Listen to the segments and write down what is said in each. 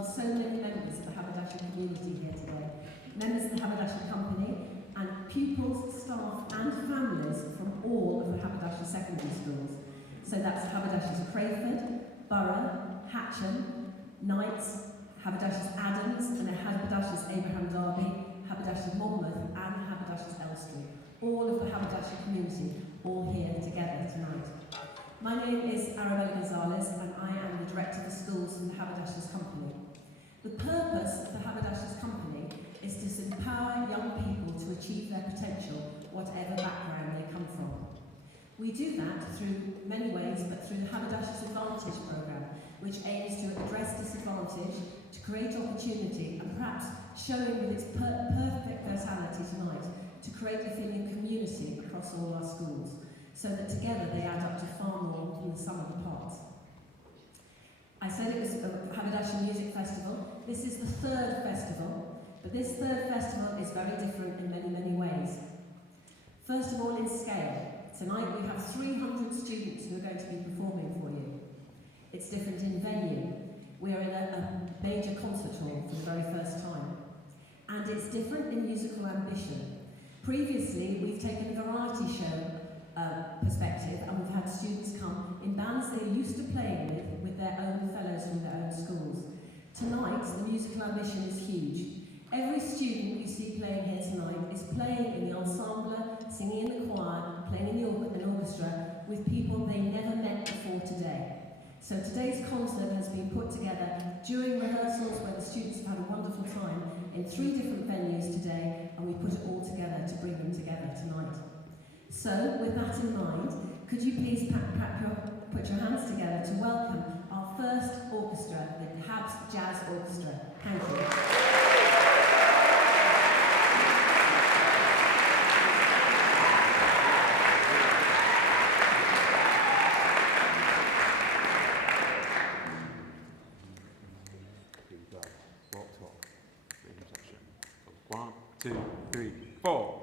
welcome so many members of the Haberdasher community here today. Members of the Haberdasher Company and pupils, staff and families from all of the Haberdasher secondary schools. So that's Haberdashers Crayford, Borough, Hatcham, Knights, Haberdashers Adams and the Haberdashers Abraham Derby, Haberdashers Monmouth and Haberdashers Elstree. All of the Haberdasher community all here together tonight. My name is Arabella Gonzalez and I am the Director of the Schools from the Haberdashers Company. The purpose of the Haberdashers Company is to empower young people to achieve their potential, whatever background they come from. We do that through many ways, but through the Haberdashers Advantage programme, which aims to address disadvantage, to create opportunity, and perhaps showing with its perfect versatility tonight, to create a feeling of community across all our schools, so that together they add up to far more than the sum of the parts. I said it was a Haberdasher Music Festival. This is the third festival, but this third festival is very different in many, many ways. First of all, in scale. Tonight we have 300 students who are going to be performing for you. It's different in venue. We are in a major concert hall for the very first time. And it's different in musical ambition. Previously, we've taken a variety show perspective, and we've had students come in bands they're used to playing with their own fellows from their own schools. Tonight, the musical ambition is huge. Every student you see playing here tonight is playing in the ensemble, singing in the choir, playing in an orchestra with people they never met before today. So today's concert has been put together during rehearsals where the students have had a wonderful time in 3 different venues today, and we put it all together to bring them together tonight. So, with that in mind, could you please put your hands together to welcome our first orchestra, the Habs Jazz Orchestra. Thank you. One, two, three, four.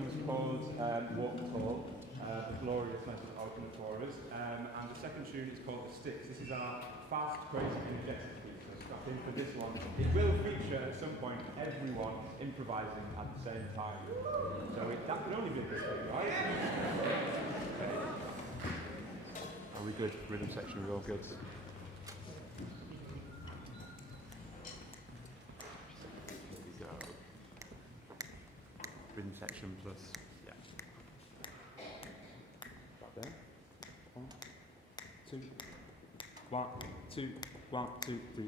one's called Walk Tall, a glorious method of opening for us. And the second tune is called The Sticks. This is our fast, crazy, energetic piece. So strap in for this one. It will feature at some point everyone improvising at the same time. So that could only be a good thing, right? Are we good? Rhythm section, we're all good. Here we go. Rhythm section plus, yeah. Back there. 1, 2, 1, 2, 1, 2, 3.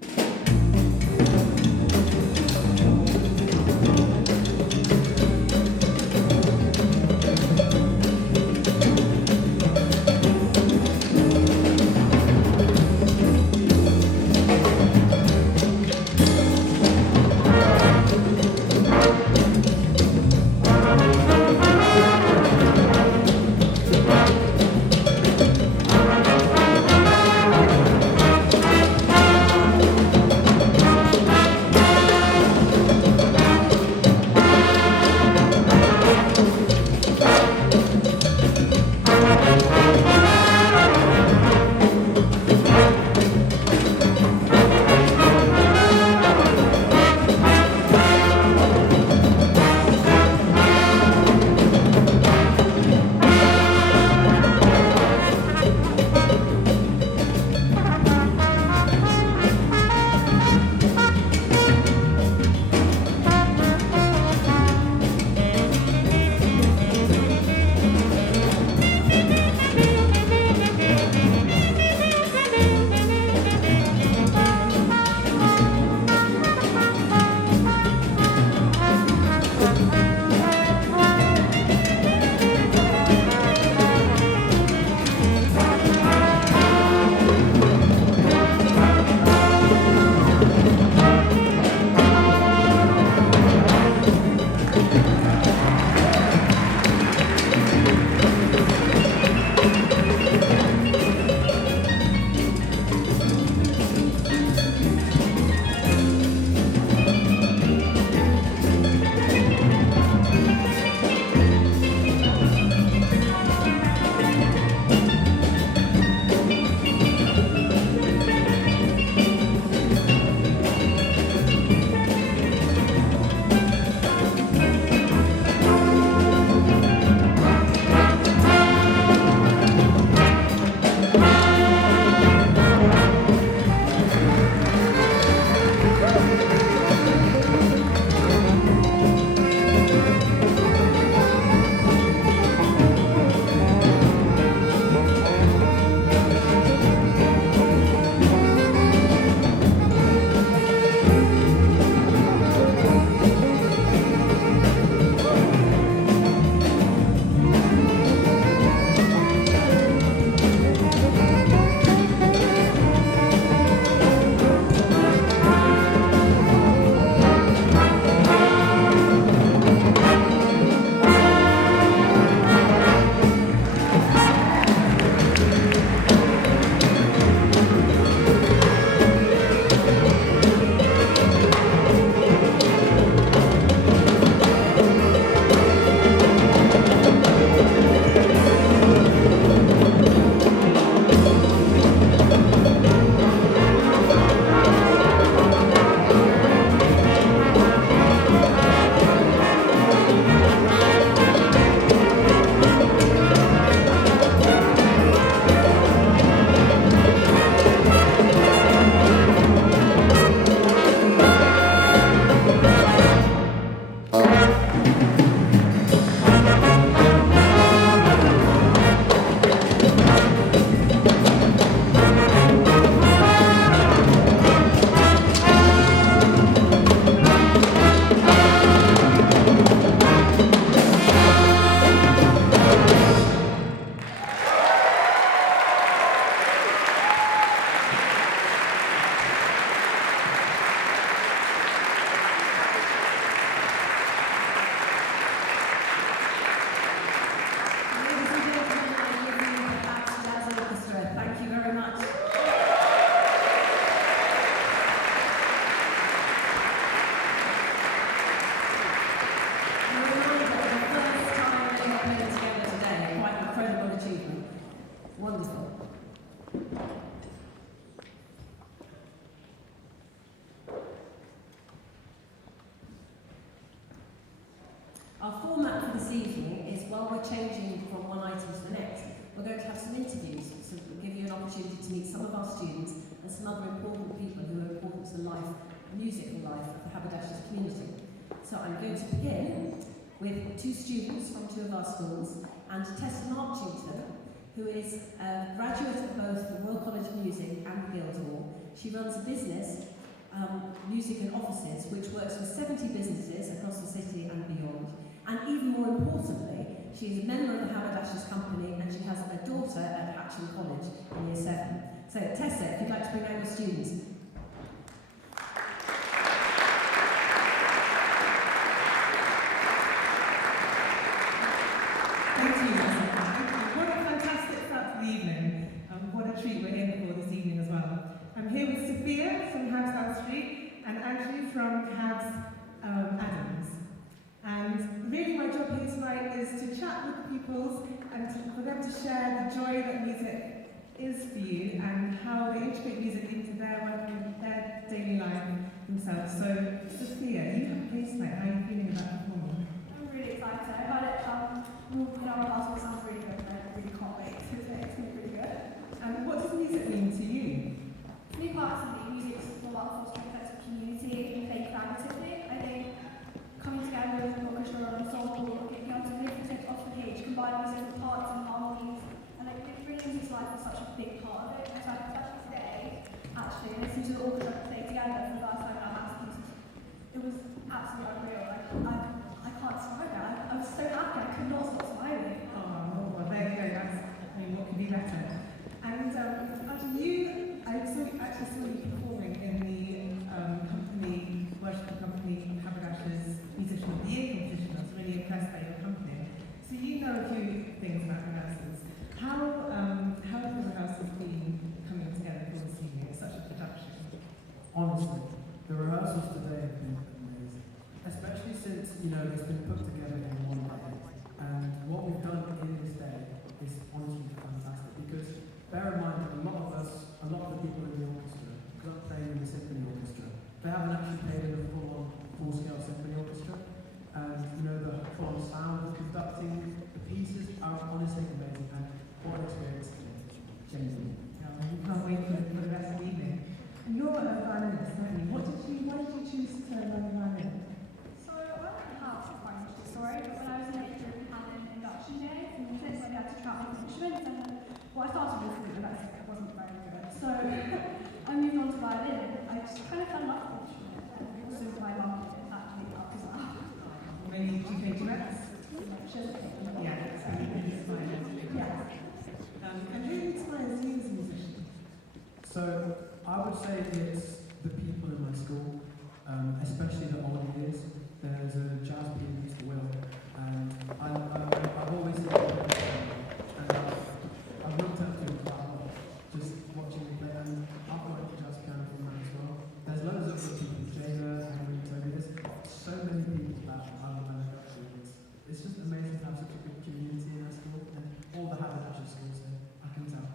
opportunity to meet some of our students and some other important people who are important to the life, musical life of the Haberdashers community. So I'm going to begin with 2 students from 2 of our schools, and Tessa Marchington, who is a graduate of both the Royal College of Music and the Guildhall. She runs a business, Music and Offices, which works with 70 businesses across the city and beyond. And even more importantly, she is a member of the Haberdashers company, and she has a daughter at Hatcham College in Year 7. So Tessa, if you'd like to bring out your students. Thank you, Tessa. What a fantastic start to the evening. What a treat we're here for this evening as well. I'm here with Sophia from Habs South Street and Andrew from Habs Adams. And really my job here tonight is to chat with the pupils and for them to share the joy that music is for you and how they integrate music into their work and their daily life themselves. So, Sophia, you have a piece tonight. How are you feeling about performing? I'm really excited. I heard it in our class, it sounds really good, and I really can't wait to do it. It's going to be pretty good. And what does music mean to you? For me personally, music is all about fostering a sense of community and playing collaboratively. I think coming together as an orchestra or ensemble, being able to lift music off the page, combining these different parts and harmonies, and like it brings music's life is such a big part of it. And so especially today, actually, listening to the orchestra play together for the first time in our maths pieces, it was absolutely unreal. Like I can't describe it. I was so happy. I could not stop smiling. Oh, well, there you go. What could be better? And actually, I actually saw you performing in the worship company Haberdashers Musician of the Year competition. I was really impressed by your company. So you know a few things about rehearsals. How have the rehearsals been coming together for this evening? It's such a production. Honestly, the rehearsals today have been amazing. Especially since, it's been put together in one day. And what we've done in this day is honestly fantastic. Because bear in mind that a lot of the people in the orchestra, because I'm playing in the symphony orchestra, they haven't actually played in a full-scale symphony orchestra. And, the full sound of conducting the pieces are honestly amazing. And what an experience it is, genuinely. We can't wait for the rest of the evening. And you're a violinist, aren't you? Why did you choose to learn violin? So I don't know how it's quite much of the story, but when I was in age group, we had an induction day in music, so we had to try out different instruments, and then, I started with flute, but it wasn't very good. So I moved on to violin, and I just kind of fell in love with the instrument, and also my mum did actually help as well. Maybe do you play duets? Yeah, so you inspire us. Yeah. And who inspires you as a musician? So, I would say it's the people in my school, especially the older years. There's a jazz pianist, Will, and I've always said and I've looked up to him quite a lot, just watching him play, and I've worked jazz piano from that as well. There's loads of other people, Jada, Henry, Toby, there's so many people that I've learned up to. It's just amazing to have such a good community in our school, and all the Haberdashers schools, so I can tell.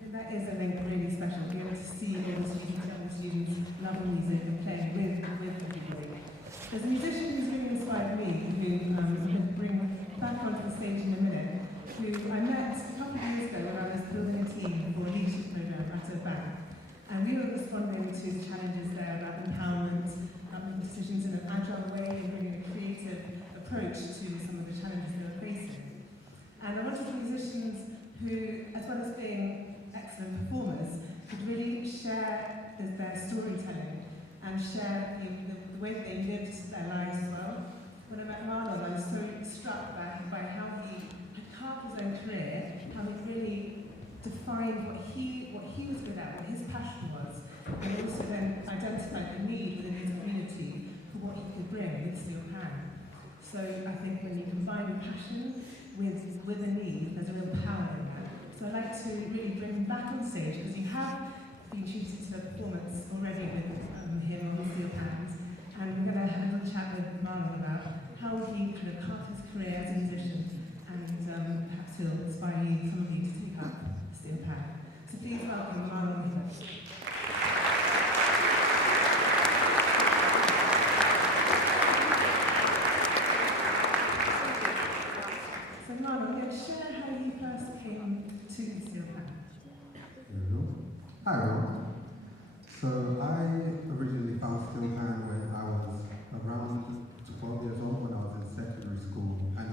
And that is, I think, really special, to be able to see all the students loving music and playing with everybody. There's a musician who's really inspired me, who I'm going to bring back onto the stage in a minute, who I met a couple of years ago when I was building a team for a leadership program at a bank. And we were responding to the challenges there about empowerment, decisions in an agile way, and bringing a creative approach to some of the challenges they were facing. And I wanted musicians who, as well as being excellent performers, could really share their storytelling and share the way that they lived their lives as well. When I met Marlon, I was so struck by how he had carved his own career, how he really defined what he was good at, what his passion was, and also then identified the need within his community for what he could bring with steel pan. So I think when you combine passion with a need, there's a real power in that. So I'd like to really bring him back on stage, because you have been treated to the performance already with him on the steel pans. And we're going to have a little chat with Marlon about how he kind of carved his career as a musician, and perhaps he'll inspire you, some of you, to take up steel pan. So please welcome Marlon. So Marlon, share how you first came to the steel pan. Hi everyone. So I originally found steel pan when I was around 12 years old when I was in secondary school, and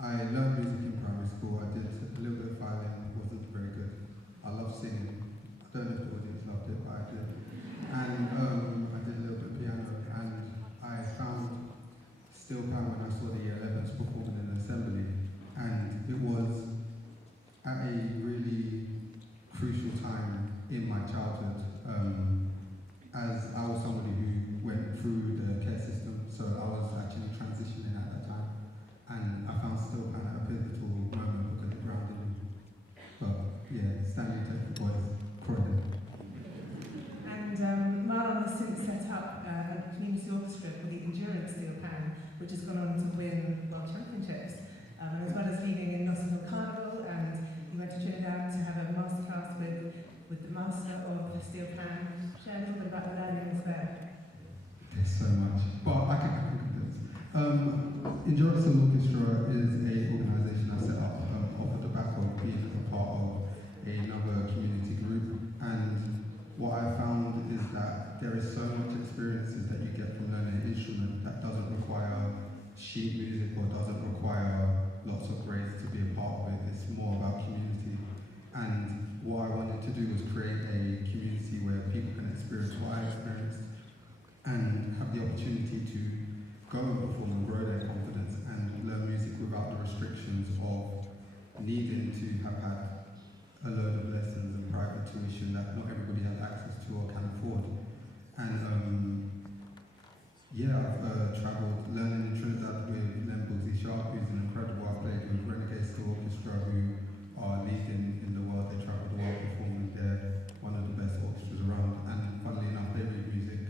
I learned music in primary school. I did a little bit of violin, wasn't very good. I love singing. I don't know if the audience loved it, but I did. And I did a little bit of piano, and I found steel pan when I saw the year 11s performing in an assembly, and it was at a really crucial time in my childhood, as I was somebody who went through the care system, so I was actually transitioning at that time, and I found steel pan at a pivotal moment because it grounded me. But yeah, Stanley Tech boys, Croydon. And Marlon has since set up a community orchestra for the Endurance Steel Pan, which has gone on to win World Championships. And as well as leading in Notting Hill Carnival, and he went to Trinidad to have a masterclass with the master of the steel pan. Share a little bit about the learnings there. There's so much, but I can condense. Endurance Steel Orchestra is an organisation I set up off the back of being a part of another community group, and what I found is that there is so much experiences that you get from learning an instrument that doesn't require sheet music or doesn't require lots of grades to be a part of it. It's more about community. And what I wanted to do was create a community where people can experience what I experienced and have the opportunity to go and perform and grow their confidence and learn music without the restrictions of needing to have had a load of lessons and private tuition that not everybody has access to or can afford. And yeah, I've travelled learning in Trinidad with Len Boogsy Sharp, who's an incredible. I played with Renegade Steel Orchestra, who are leading in the world. They travel the world performing. They're one of the best orchestras around. And funnily enough, they read music.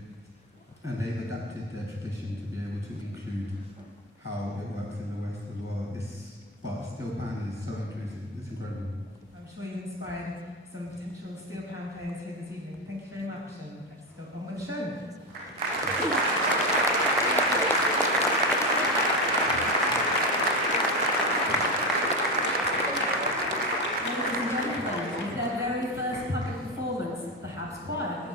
And they've adapted their tradition to be able to include how it works in the West as well. But steel pan is so inclusive. It's incredible. I'm sure you've inspired some potential steel pan players here this evening. Thank you very much, and let's go on with the show. Their very first public performance, the Habs Choir.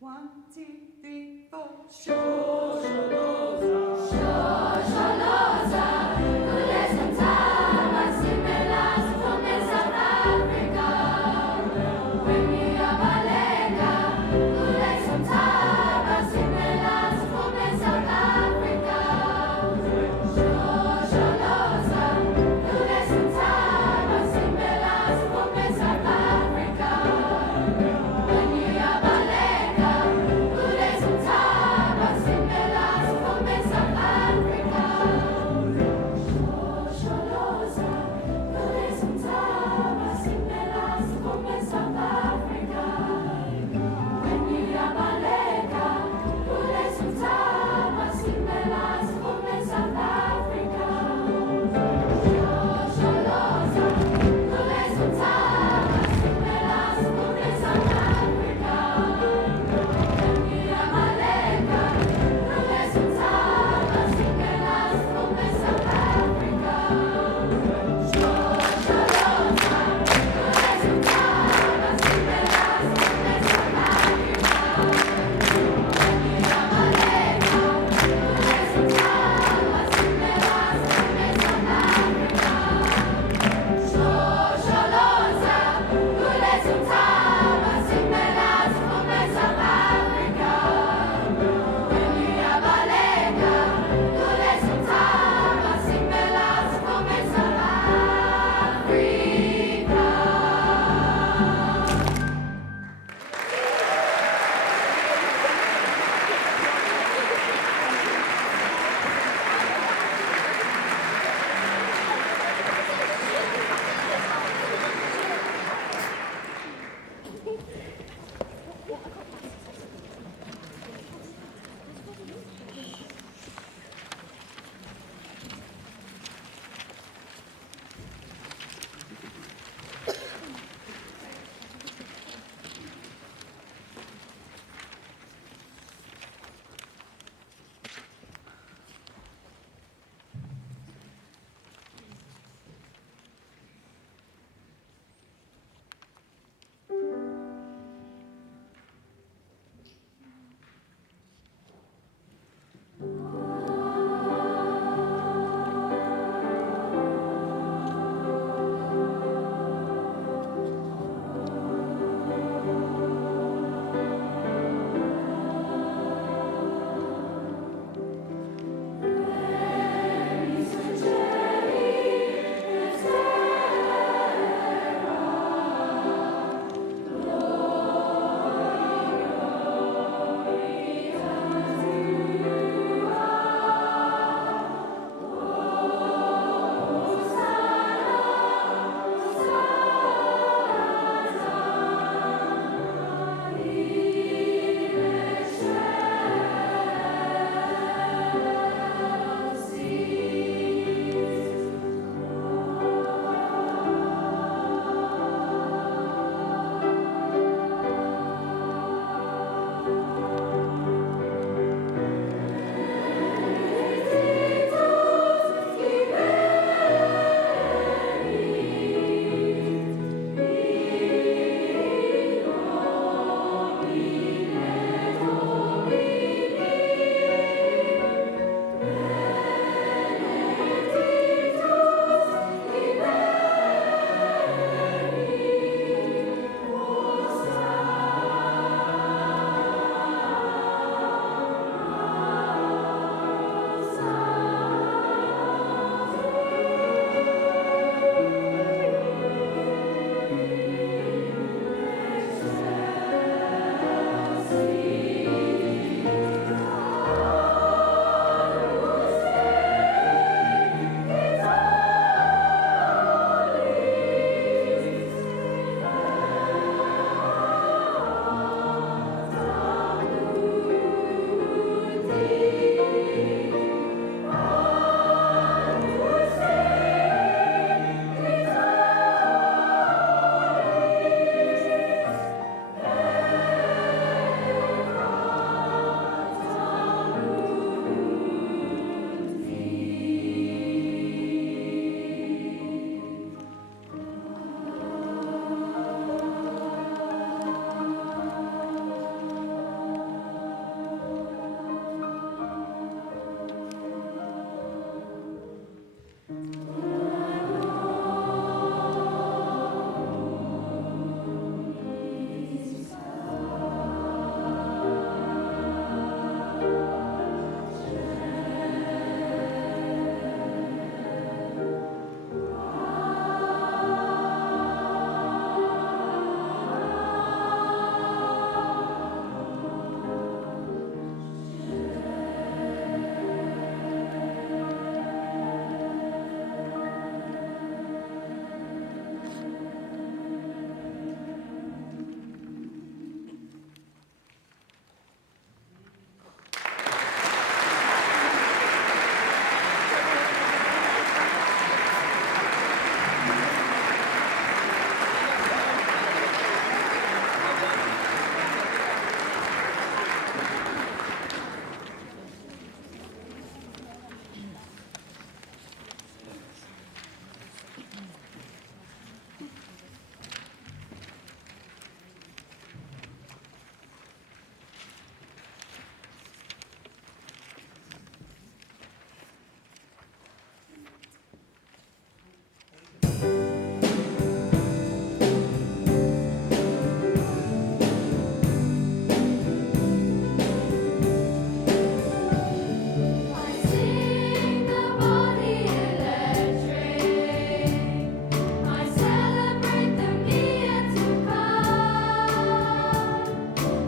One, two, three, four. Sure.